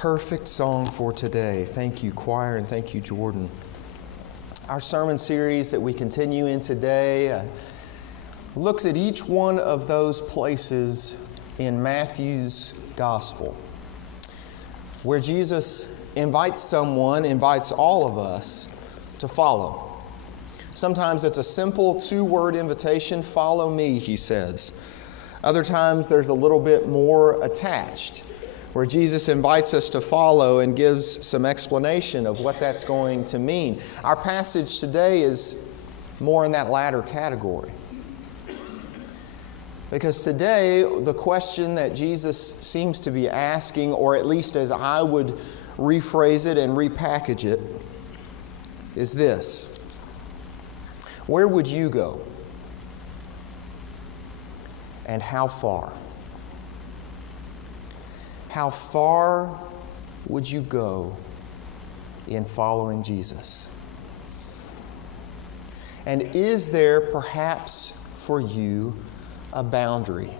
perfect song for today. Thank you, choir, and thank you, Jordan. Our sermon series that we continue in today looks at each one of those places in Matthew's gospel where Jesus invites all of us to follow. Sometimes it's a simple 2-word invitation, follow me, he says. Other times there's a little bit more attached, where Jesus invites us to follow and gives some explanation of what that's going to mean. Our passage today is more in that latter category. Because today, the question that Jesus seems to be asking, or at least as I would rephrase it and repackage it, is this: where would you go? And how far? How far would you go in following Jesus? And is there perhaps for you a boundary?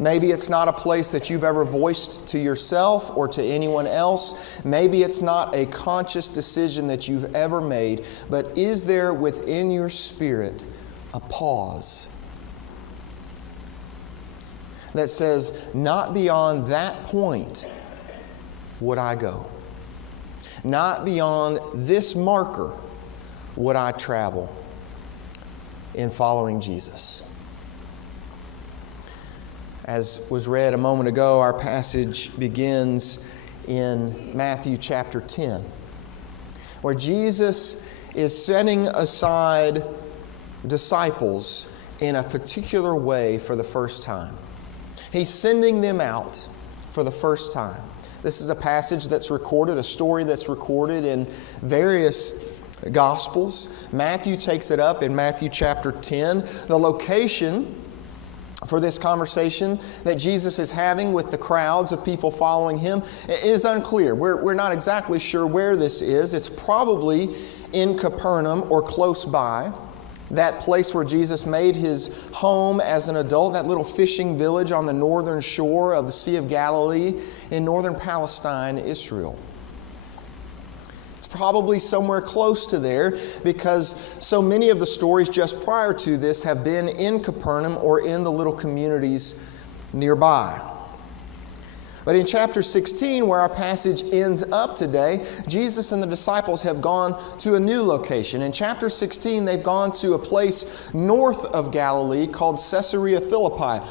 Maybe it's not a place that you've ever voiced to yourself or to anyone else. Maybe it's not a conscious decision that you've ever made. But is there within your spirit a pause that says, not beyond that point would I go. Not beyond this marker would I travel in following Jesus. As was read a moment ago, our passage begins in Matthew chapter 10, where Jesus is setting aside disciples in a particular way for the first time. He's sending them out for the first time. This is a passage that's recorded, a story that's recorded in various Gospels. Matthew takes it up in Matthew chapter 10. The location for this conversation that Jesus is having with the crowds of people following him is unclear. We're not exactly sure where this is. It's probably in Capernaum or close by. That place where Jesus made his home as an adult, that little fishing village on the northern shore of the Sea of Galilee in northern Palestine, Israel. It's probably somewhere close to there because so many of the stories just prior to this have been in Capernaum or in the little communities nearby. But in chapter 16, where our passage ends up today, Jesus and the disciples have gone to a new location. In chapter 16, they've gone to a place north of Galilee called Caesarea Philippi.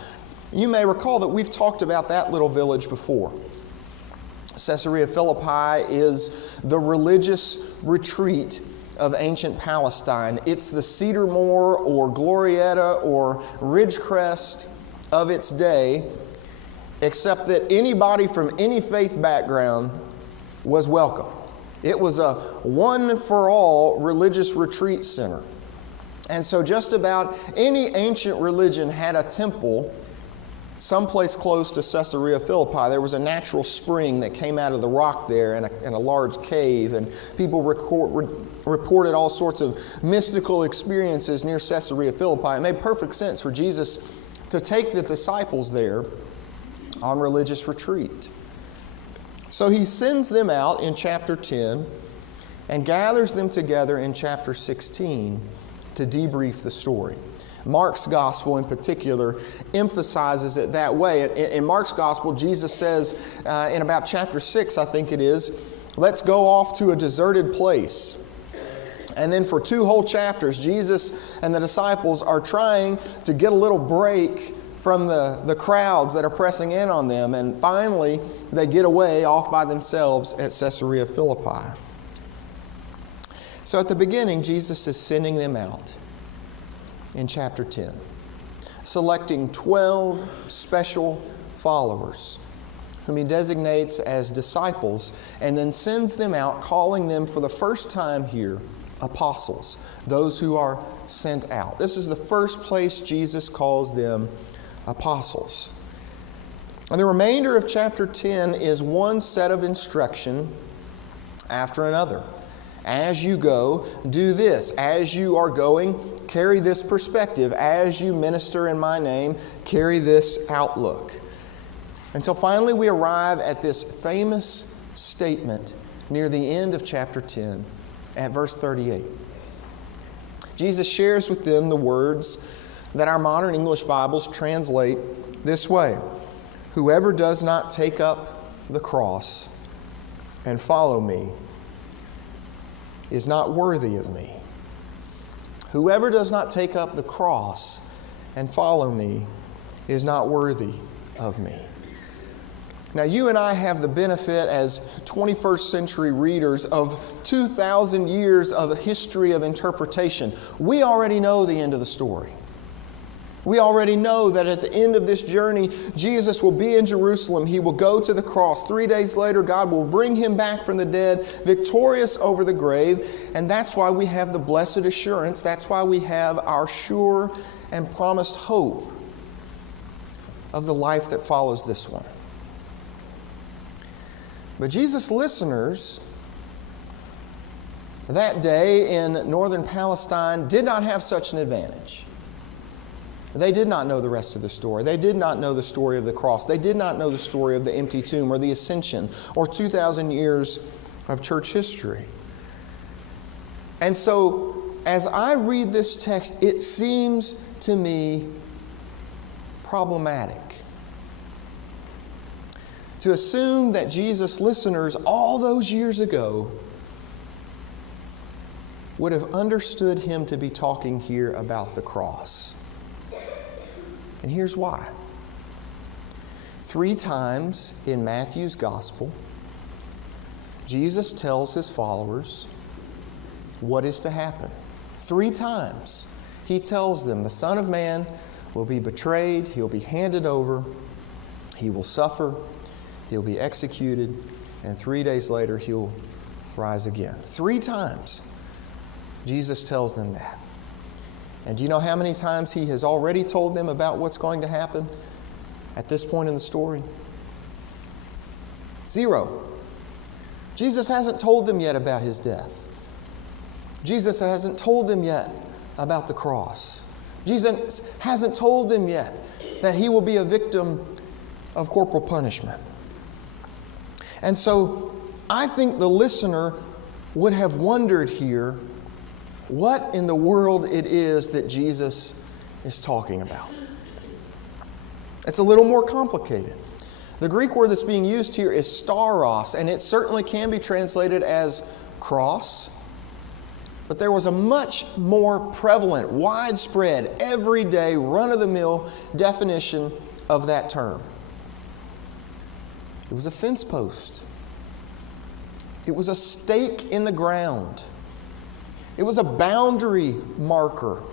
You may recall that we've talked about that little village before. Caesarea Philippi is the religious retreat of ancient Palestine. It's the Cedar Moor or Glorieta or Ridgecrest of its day, except that anybody from any faith background was welcome. It was a one-for-all religious retreat center. And so just about any ancient religion had a temple someplace close to Caesarea Philippi. There was a natural spring that came out of the rock there and a large cave, and people reported all sorts of mystical experiences near Caesarea Philippi. It made perfect sense for Jesus to take the disciples there on religious retreat. So he sends them out in chapter 10 and gathers them together in chapter 16 to debrief the story. Mark's gospel in particular emphasizes it that way. In Mark's gospel, Jesus says in about chapter 6, I think it is, let's go off to a deserted place. And then for 2 whole chapters, Jesus and the disciples are trying to get a little break from the crowds that are pressing in on them. And finally, they get away off by themselves at Caesarea Philippi. So at the beginning, Jesus is sending them out in chapter 10, selecting 12 special followers whom he designates as disciples, and then sends them out, calling them for the first time here apostles, those who are sent out. This is the first place Jesus calls them apostles. And the remainder of chapter 10 is one set of instruction after another. As you go, do this. As you are going, carry this perspective. As you minister in my name, carry this outlook. Until finally we arrive at this famous statement near the end of chapter 10 at verse 38. Jesus shares with them the words that our modern English Bibles translate this way: "Whoever does not take up the cross and follow me is not worthy of me." Whoever does not take up the cross and follow me is not worthy of me. Now, you and I have the benefit as 21st century readers of 2,000 years of a history of interpretation. We already know the end of the story. We already know that at the end of this journey, Jesus will be in Jerusalem. He will go to the cross. 3 days later, God will bring him back from the dead, victorious over the grave. And that's why we have the blessed assurance. That's why we have our sure and promised hope of the life that follows this one. But Jesus' listeners that day in northern Palestine did not have such an advantage. They did not know the rest of the story. They did not know the story of the cross. They did not know the story of the empty tomb or the ascension or 2,000 years of church history. And so, as I read this text, it seems to me problematic to assume that Jesus' listeners all those years ago would have understood him to be talking here about the cross. And here's why. 3 times in Matthew's gospel, Jesus tells his followers what is to happen. 3 times he tells them the Son of Man will be betrayed, he'll be handed over, he will suffer, he'll be executed, and 3 days later he'll rise again. 3 times Jesus tells them that. And do you know how many times he has already told them about what's going to happen at this point in the story? 0. Jesus hasn't told them yet about his death. Jesus hasn't told them yet about the cross. Jesus hasn't told them yet that he will be a victim of corporal punishment. And so I think the listener would have wondered here what in the world it is that Jesus is talking about. It's a little more complicated. The Greek word that's being used here is stauros, and it certainly can be translated as cross. But there was a much more prevalent, widespread, everyday, run-of-the-mill definition of that term. It was a fence post. It was a stake in the ground. It was a boundary marker.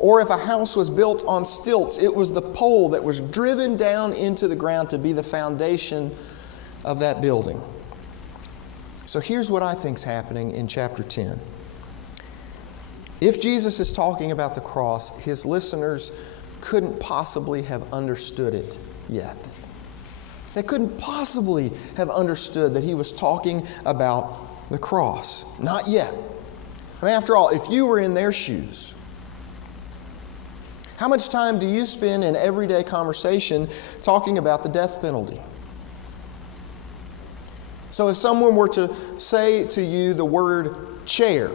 Or if a house was built on stilts, it was the pole that was driven down into the ground to be the foundation of that building. So here's what I think's happening in chapter 10. If Jesus is talking about the cross, his listeners couldn't possibly have understood it yet. They couldn't possibly have understood that he was talking about the cross. Not yet. I mean, after all, if you were in their shoes, how much time do you spend in everyday conversation talking about the death penalty? So if someone were to say to you the word chair,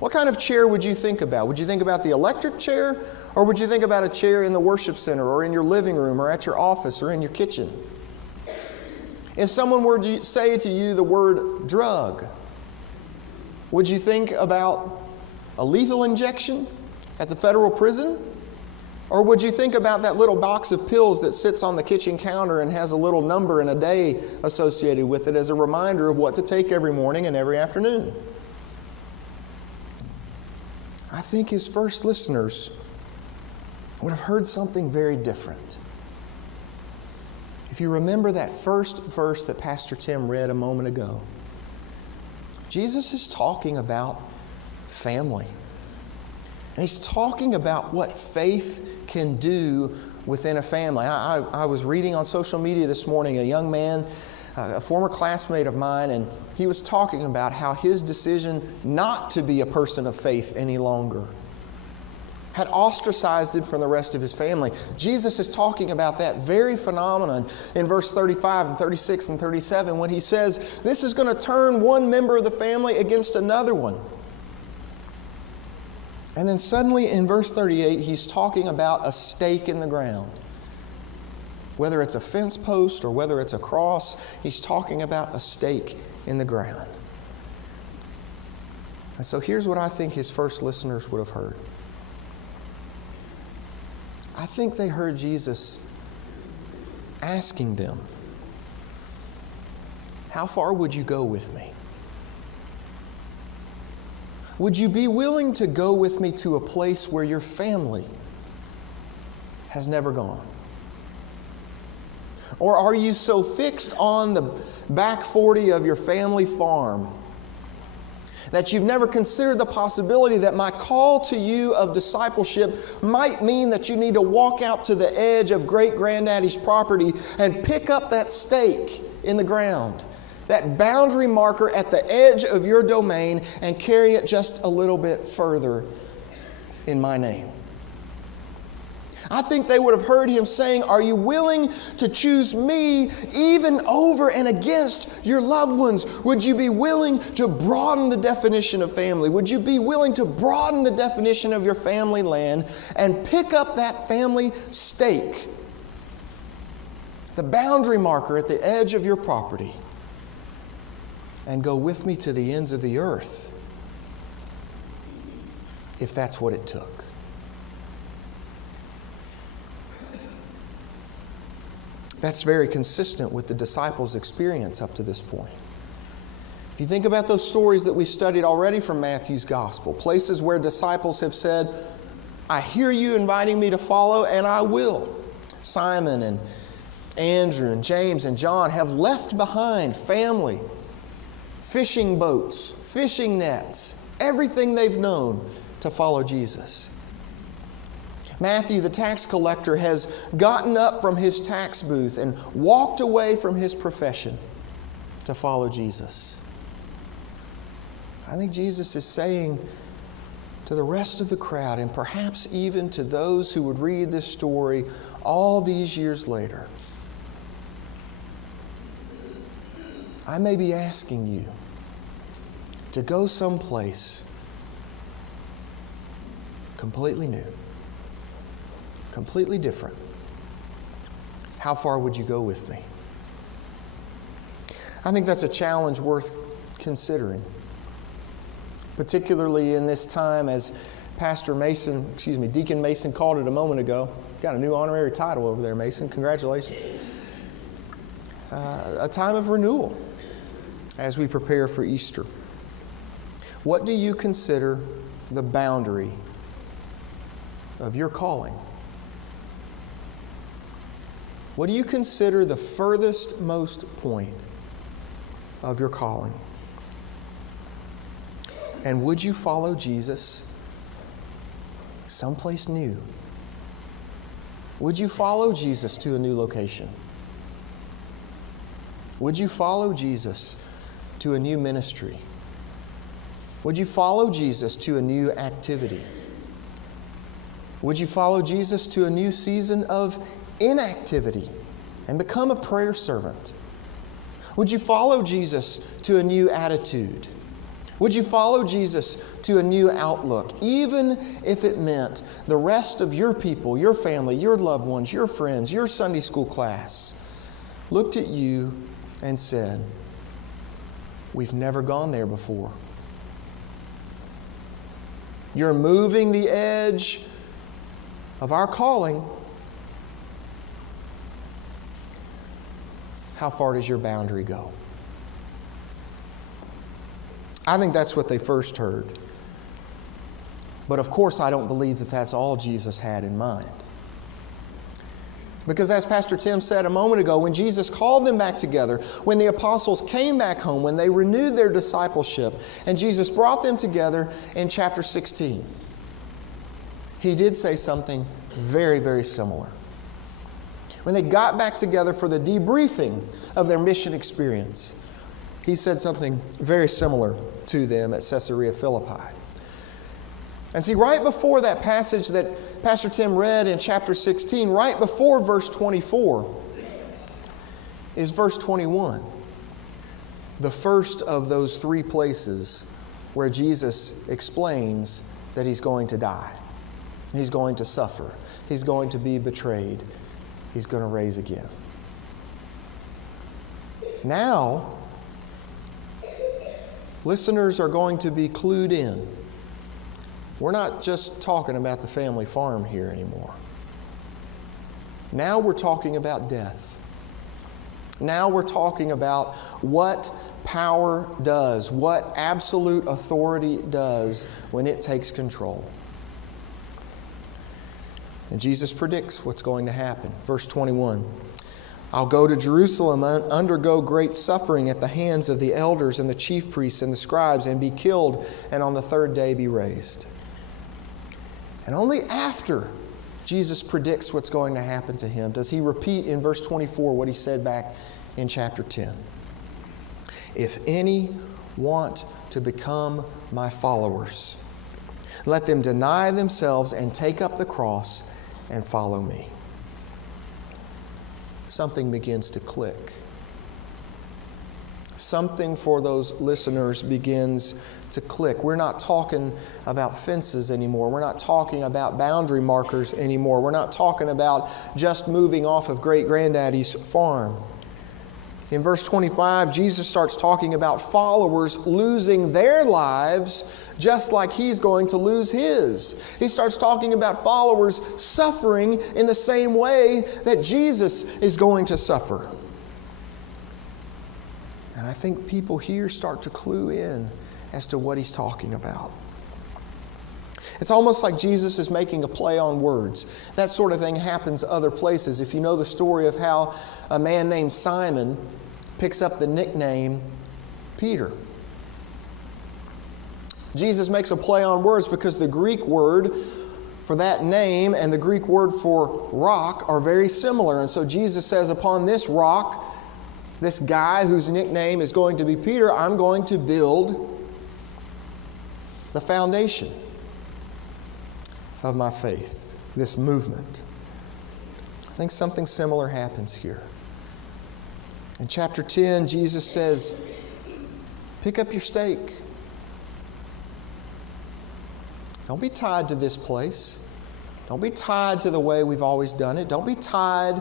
what kind of chair would you think about? Would you think about the electric chair, or would you think about a chair in the worship center or in your living room or at your office or in your kitchen? If someone were to say to you the word drug, would you think about a lethal injection at the federal prison? Or would you think about that little box of pills that sits on the kitchen counter and has a little number and a day associated with it as a reminder of what to take every morning and every afternoon? I think his first listeners would have heard something very different. If you remember that first verse that Pastor Tim read a moment ago, Jesus is talking about family. And he's talking about what faith can do within a family. I was reading on social media this morning a young man, a former classmate of mine, and he was talking about how his decision not to be a person of faith any longer had ostracized him from the rest of his family. Jesus is talking about that very phenomenon in verse 35 and 36 and 37 when he says this is going to turn one member of the family against another one. And then suddenly in verse 38, he's talking about a stake in the ground. Whether it's a fence post or whether it's a cross, he's talking about a stake in the ground. And so here's what I think his first listeners would have heard. I think they heard Jesus asking them, how far would you go with me? Would you be willing to go with me to a place where your family has never gone? Or are you so fixed on the back 40 of your family farm that you've never considered the possibility that my call to you of discipleship might mean that you need to walk out to the edge of great-granddaddy's property and pick up that stake in the ground, that boundary marker at the edge of your domain, and carry it just a little bit further in my name? I think they would have heard him saying, are you willing to choose me even over and against your loved ones? Would you be willing to broaden the definition of family? Would you be willing to broaden the definition of your family land and pick up that family stake, the boundary marker at the edge of your property, and go with me to the ends of the earth, if that's what it took? That's very consistent with the disciples' experience up to this point. If you think about those stories that we've studied already from Matthew's gospel, places where disciples have said, I hear you inviting me to follow, and I will. Simon and Andrew and James and John have left behind family, fishing boats, fishing nets, everything they've known to follow Jesus. Matthew, the tax collector, has gotten up from his tax booth and walked away from his profession to follow Jesus. I think Jesus is saying to the rest of the crowd, and perhaps even to those who would read this story all these years later, I may be asking you to go someplace completely new, completely different. How far would you go with me? I think that's a challenge worth considering, particularly in this time, as Deacon Mason called it a moment ago. Got a new honorary title over there, Mason. Congratulations. A time of renewal as we prepare for Easter. What do you consider the boundary of your calling? What do you consider the furthest most point of your calling? And would you follow Jesus someplace new? Would you follow Jesus to a new location? Would you follow Jesus to a new ministry? Would you follow Jesus to a new activity? Would you follow Jesus to a new season of inactivity and become a prayer servant? Would you follow Jesus to a new attitude? Would you follow Jesus to a new outlook, even if it meant the rest of your people, your family, your loved ones, your friends, your Sunday school class looked at you and said, we've never gone there before. You're moving the edge of our calling. How far does your boundary go? I think that's what they first heard. But of course, I don't believe that that's all Jesus had in mind. Because as Pastor Tim said a moment ago, when Jesus called them back together, when the apostles came back home, when they renewed their discipleship, and Jesus brought them together in chapter 16, He did say something very, very similar. When they got back together for the debriefing of their mission experience, He said something very similar to them at Caesarea Philippi. And see, right before that passage that Pastor Tim read in chapter 16, right before verse 24, is verse 21. The first of those three places where Jesus explains that He's going to die. He's going to suffer. He's going to be betrayed. He's going to rise again. Now, listeners are going to be clued in. We're not just talking about the family farm here anymore. Now we're talking about death. Now we're talking about what power does, what absolute authority does when it takes control. And Jesus predicts what's going to happen. Verse 21. I'll go to Jerusalem and undergo great suffering at the hands of the elders and the chief priests and the scribes and be killed and on the third day be raised. And only after Jesus predicts what's going to happen to him does he repeat in verse 24 what he said back in chapter 10. If any want to become my followers, let them deny themselves and take up the cross and follow me. Something begins to click. Something for those listeners begins to click. We're not talking about fences anymore. We're not talking about boundary markers anymore. We're not talking about just moving off of great-granddaddy's farm. In verse 25, Jesus starts talking about followers losing their lives just like He's going to lose His. He starts talking about followers suffering in the same way that Jesus is going to suffer. And I think people here start to clue in as to what He's talking about. It's almost like Jesus is making a play on words. That sort of thing happens other places. If you know the story of how a man named Simon picks up the nickname Peter. Jesus makes a play on words because the Greek word for that name and the Greek word for rock are very similar. And so Jesus says, upon this rock, this guy whose nickname is going to be Peter, I'm going to build the foundation of my faith, this movement. I think something similar happens here. In chapter 10, Jesus says, pick up your stake. Don't be tied to this place. Don't be tied to the way we've always done it. Don't be tied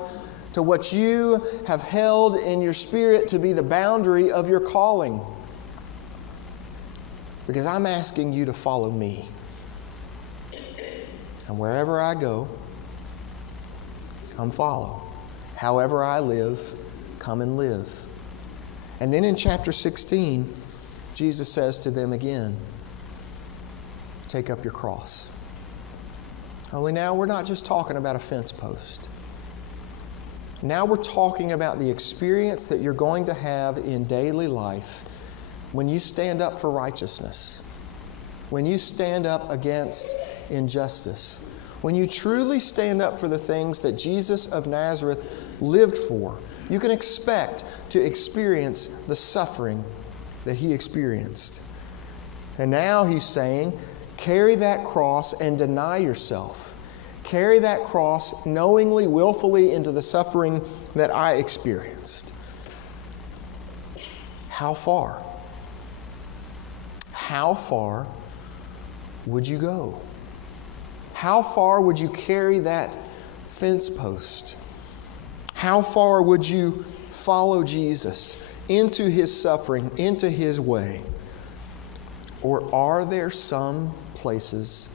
to what you have held in your spirit to be the boundary of your calling. Because I'm asking you to follow me. And wherever I go, come follow. However I live, come and live. And then in chapter 16, Jesus says to them again, take up your cross. Only now we're not just talking about a fence post. Now we're talking about the experience that you're going to have in daily life when you stand up for righteousness, when you stand up against injustice, when you truly stand up for the things that Jesus of Nazareth lived for. You can expect to experience the suffering that He experienced. And now He's saying, carry that cross and deny yourself. Carry that cross knowingly, willfully into the suffering that I experienced. How far? How far would you go? How far would you carry that fence post? How far would you follow Jesus into His suffering, into His way? Or are there some places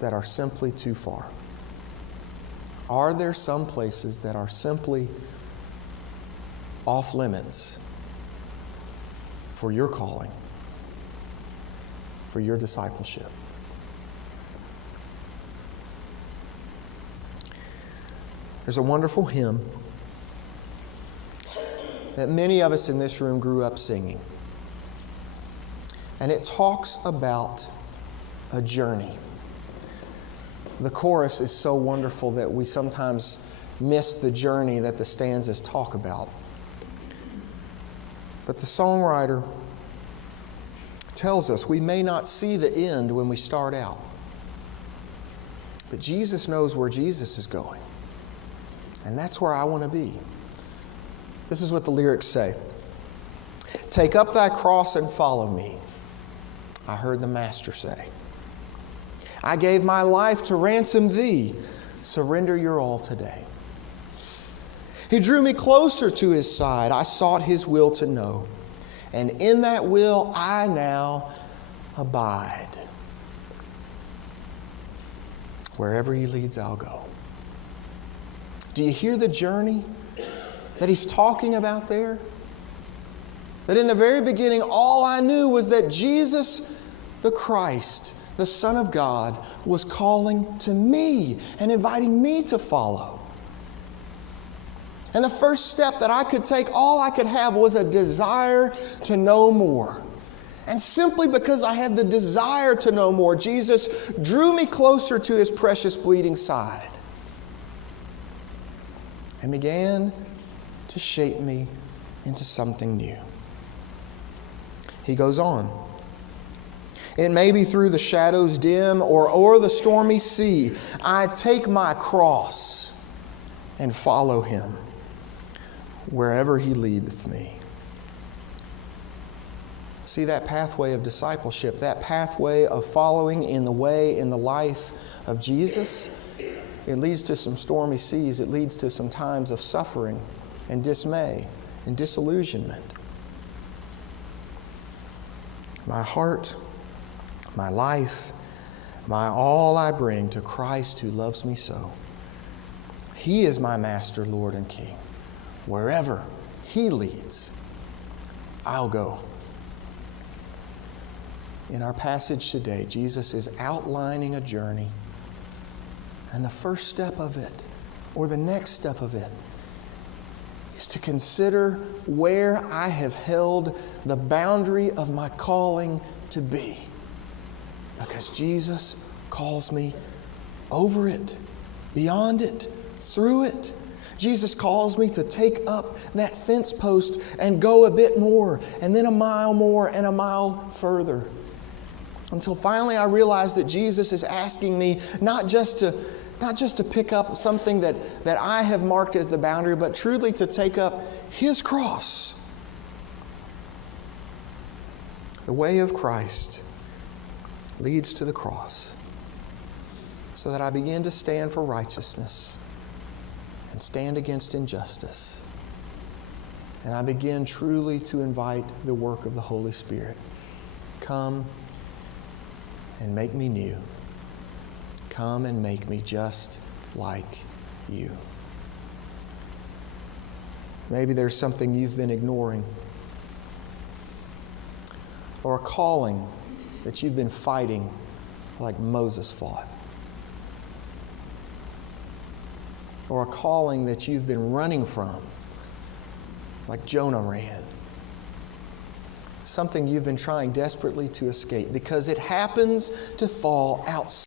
that are simply too far? Are there some places that are simply off limits for your calling, for your discipleship? There's a wonderful hymn that many of us in this room grew up singing. And it talks about a journey. The chorus is so wonderful that we sometimes miss the journey that the stanzas talk about. But the songwriter tells us we may not see the end when we start out. But Jesus knows where Jesus is going. And that's where I want to be. This is what the lyrics say. Take up thy cross and follow me, I heard the Master say. I gave my life to ransom thee. Surrender your all today. He drew me closer to his side. I sought his will to know. And in that will I now abide. Wherever he leads, I'll go. Do you hear the journey that he's talking about there? That in the very beginning, all I knew was that Jesus, the Christ, the Son of God, was calling to me and inviting me to follow. And the first step that I could take, all I could have, was a desire to know more. And simply because I had the desire to know more, Jesus drew me closer to his precious bleeding side and began to shape me into something new. He goes on. It may be through the shadows dim or o'er the stormy sea, I take my cross and follow him wherever he leadeth me. See, that pathway of discipleship, that pathway of following in the way, in the life of Jesus, it leads to some stormy seas. It leads to some times of suffering and dismay and disillusionment. My heart, my life, my all I bring to Christ who loves me so. He is my Master, Lord, and King. Wherever he leads, I'll go. In our passage today, Jesus is outlining a journey. And the first step of it, or the next step of it, is to consider where I have held the boundary of my calling to be. Because Jesus calls me over it, beyond it, through it. Jesus calls me to take up that fence post and go a bit more, and then a mile more, and a mile further. Until finally I realize that Jesus is asking me not just to pick up something that I have marked as the boundary, but truly to take up his cross. The way of Christ leads to the cross, so that I begin to stand for righteousness and stand against injustice. And I begin truly to invite the work of the Holy Spirit. Come and make me new. Come and make me just like you. Maybe there's something you've been ignoring, or a calling that you've been fighting like Moses fought, or a calling that you've been running from like Jonah ran. Something you've been trying desperately to escape because it happens to fall outside